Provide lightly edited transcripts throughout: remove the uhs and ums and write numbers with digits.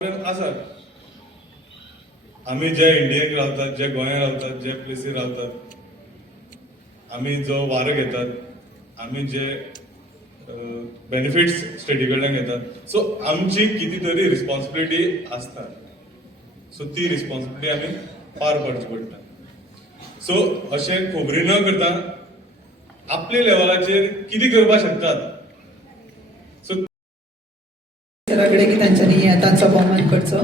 आसात. आमी जे इंडियेक रावतात, जे गोंयांत रावतात, जे प्लेसीर रावतात, आमी जो वारो घेतात, आमी जे बेनिफिट्स स्टेटी कडल्यान घेतात, सो आमची किती तरी रिस्पॉन्सिबिलिटी आसता. सो ती रिस्पॉन्सिबिलिटी आमी पार पाडची पडटा. सो अशें खबरी न करता आपल्या लेवलाचेर कितें करपाक शकतात, सो कडे की त्यांच्यानी तांचो भोवमान करचो.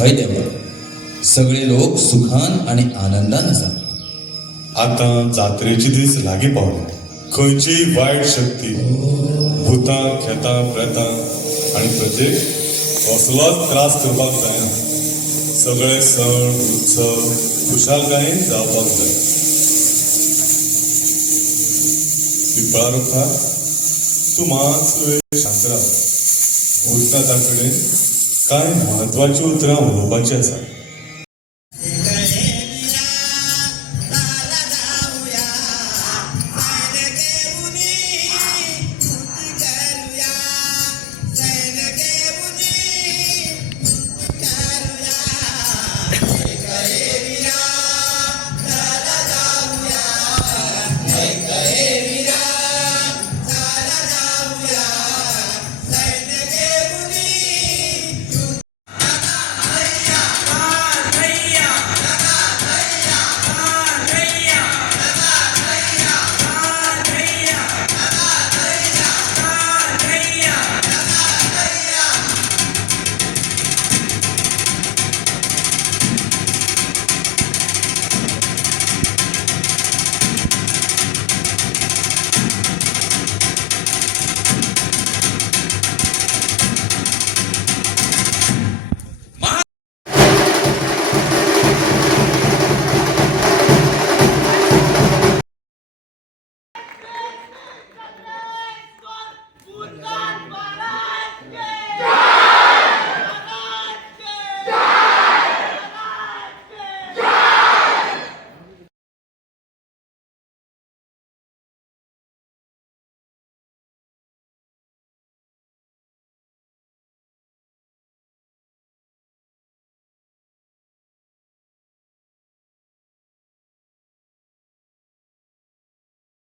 हय देवा, सगळे लोक सुखान आणि आनंदान आसात. आतां जात्रेचे दीस लागीं पावले. खंयचीय वायट शक्ती भुतां खेतां प्रेतां आनी प्रजेक कसलोच त्रास करपाक जायना. सगळे सण उत्सव खुशालकायेन जावपाक जाय. पिंपळा रुखा तूं मात वेळ शांत राव. उरता ताकडेन कांय म्हत्वाची उतरां उलोवपाची आसा.